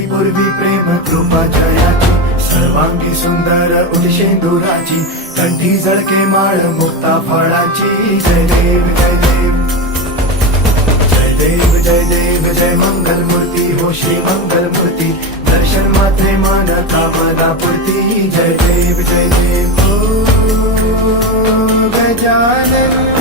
झाली पूर्वी प्रेम कृपा जयाची, सर्वांगी सुंदर उदिशेंदुराची, कंठी झळके माळ मुक्ता फळाची. जय देव जय देव जय देव जय देव जय मंगल मूर्ती हो श्री मंगल मूर्ती, दर्शन मात्रे मान कामना पूर्ती. जय देव जय देव ओ गजानन